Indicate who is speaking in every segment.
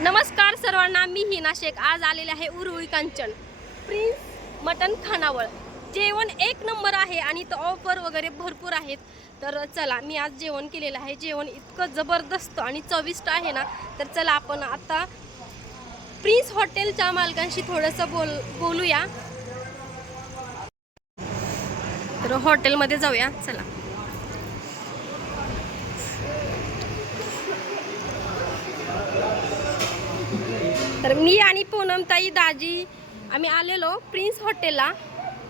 Speaker 1: नमस्कार सर्वांना मी हिना शेख. आज आलेले आहे उरुळी कांचन. प्रिन्स मटन खानावळ जेवण एक नंबर आहे आणि तो ऑफर वगैरे भरपूर आहेत. तर चला मी आज जेवण केलेलं आहे. जेवण इतकं जबरदस्त आणि चविष्ट आहे ना तर चला आपण आता प्रिन्स हॉटेलच्या मालकांशी थोडंसं बोल बोलूया. तर हॉटेलमध्ये जाऊया. चला. तर मी आणि पूनमताई दाजी आम्ही आलेलो प्रिन्स हॉटेलला.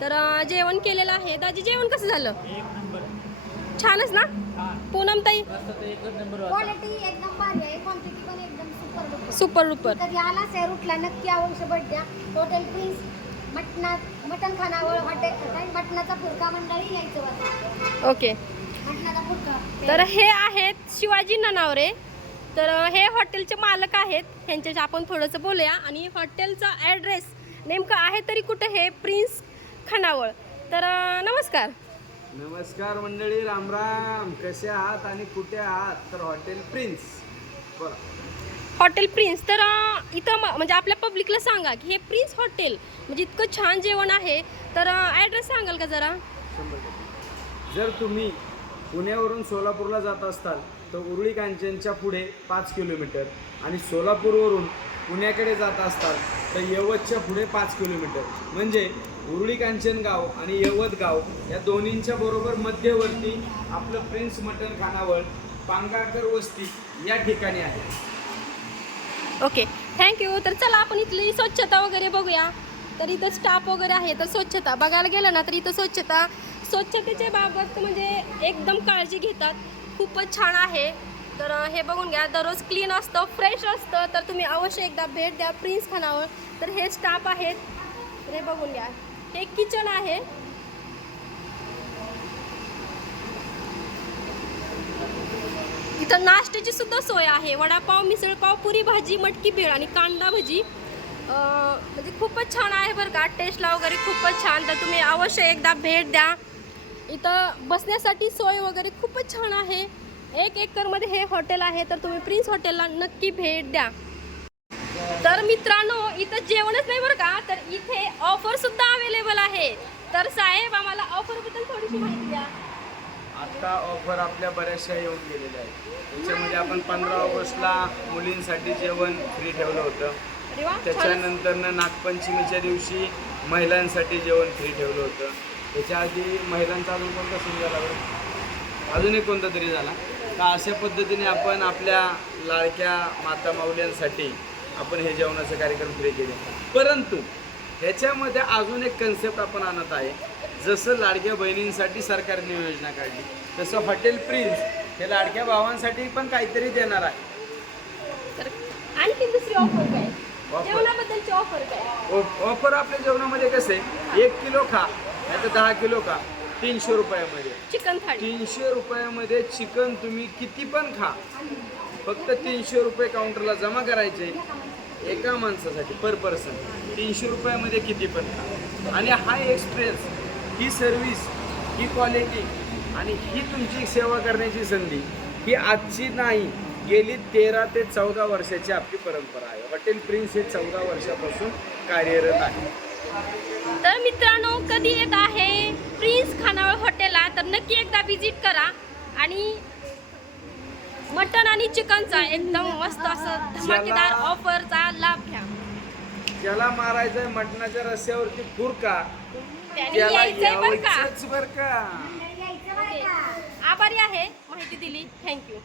Speaker 1: तर जेवण केलेलं आहे. दाजी जेवण कसं झालं? छानच ना? पूनमताई?
Speaker 2: क्वालिटी एकदम भारी आहे. क्वांटिटी पण एकदम सुपर डुपर सेरूटला नक्की बड्या हॉटेल प्रिन्स मटणा मटण खानावळ हॉटेल मटणाचा फुरका मंडळी यायचं
Speaker 1: ओके तर हे आहेत शिवाजी ननावरे. तर हे हॉटेलचे मालक आहेत. ह्यांच्याशी आपण थोडंसं बोलूया. आणि हॉटेलचा ॲड्रेस नेमकं आहे तरी कुठं हे प्रिन्स खानावळ? तर नमस्कार.
Speaker 3: नमस्कार मंडळी राम राम कसे आहात आणि कुठे आहात? तर हॉटेल प्रिन्स.
Speaker 1: Hotel prince. तर इथं म्हणजे आपल्या पब्लिकला सांगा की हे प्रिन्स हॉटेल म्हणजे इतकं छान जेवण आहे. तर ॲड्रेस सांगाल का जरा?
Speaker 3: जर तुम्ही पुण्यावरून सोलापूरला जात असताल तर उरुळी कांचनच्या पुढे पाच किलोमीटर आणि सोलापूरवरून पुण्याकडे जात असताल तर यवतच्या पुढे पाच किलोमीटर. म्हणजे उरुळी कांचन गाव आणि यवत गाव या दोन्हींच्या बरोबर मध्यवर्ती आपलं प्रिन्स मटण खानावळ पांगारकर वस्ती या ठिकाणी आहे.
Speaker 1: ओके. Thank you. तर चला आपण इथली स्वच्छता वगैरे बघूया. तर इथं स्टाफ वगैरे आहे तर स्वच्छता. बघायला गेलं ना तर इथं स्वच्छता स्वच्छतेच्या बाबत म्हणजे एकदम काळजी घेतात. खूपच छान आहे. तर हे बघून घ्या दररोज क्लीन असतं फ्रेश असतं तर तुम्ही अवश्य एकदा भेट द्या प्रिन्स खानावर. तर हे स्टाफ आहेत. तर हे बघून घ्या. हे किचन आहे. इथं नाश्त्याची सुद्धा सोय आहे. वडापाव मिसळपाव पुरी भाजी मटकी भेळ आणि कांदा भजी. म्हणजे खूपच छान आहे बरं का टेस्टला वगैरे खूपच छान. तर तुम्ही अवश्य एकदा भेट द्या. इथं बसण्यासाठी सोय वगैरे खूपच छान आहे. एक एकरमध्ये हे हॉटेल आहे तर तुम्ही प्रिन्स हॉटेलला नक्की भेट द्या. तर मित्रांनो इथं जेवणच नाही बरं का तर इथे ऑफर सुद्धा अवेलेबल आहे. तर साहेब आम्हाला ऑफरबद्दल थोडीशी माहिती द्या.
Speaker 3: आता ऑफर आपल्या बऱ्याचशा येऊन गेलेल्या आहेत. त्याच्यामध्ये आपण पंधरा ऑगस्टला मुलींसाठी जेवण फ्री ठेवलं होतं.
Speaker 1: अरे वा छानच.
Speaker 3: त्याच्यानंतरनं नागपंचमीच्या दिवशी महिलांसाठी जेवण फ्री ठेवलं होतं. त्याच्या आधी महिलांचा अजून कोणता सीन झाला बरं? अजून एक कोणता तरी झाला. तर अशा पद्धतीने आपण आपल्या लाडक्या माता माऊल्यांसाठी आपण हे जेवणाचे कार्यक्रम फ्री केले. परंतु ह्याच्यामध्ये अजून एक कन्सेप्ट आपण आणत आहे. जसं लाडक्या बहिणींसाठी सरकारने योजना काढली तसं हॉटेल प्रिन्स हे लाडक्या भावांसाठी पण काहीतरी देणार आहे.
Speaker 1: आणखी दुसरी ऑफर काय? जेवणाबद्दलची ऑफर काय?
Speaker 3: ऑफर आपल्या जेवणामध्ये कसं आहे? एक किलो खा नाही तर दहा किलो खा. तीनशे रुपयामध्ये.
Speaker 1: चिकन थाळी.
Speaker 3: तीनशे रुपयामध्ये चिकन तुम्ही किती पण खा. फक्त तीनशे रुपये काउंटरला जमा करायचे एका माणसासाठी पर पर्सन तीनशे रुपयामध्ये किती पण खा. आणि हा एक्सपिरियन्स ही सर्विस ही क्वालिटी आणि ही तुमची सेवा करण्याची संधी ही आजची नाही. गेली तेरा ते चौदा वर्षाची आपली परंपरा आहे. हॉटेल प्रिन्स हे चौदा वर्षापासून कार्यरत आहे.
Speaker 1: तर मित्रांनो कधी येत आहे प्रिन्स खानावळ हॉटेलला तर नक्की एकदा विजिट करा. आणि मटन आणि चिकनचा एकदम मस्त असं धमाकेदार. ऑफरचा लाभ घ्या.
Speaker 3: ज्याला मारायचंय मटणाच्या रस्त्यावरती फुरका त्याला यायचंच
Speaker 2: बरं का?
Speaker 1: आभारी आहे. माहिती दिली. थँक्यू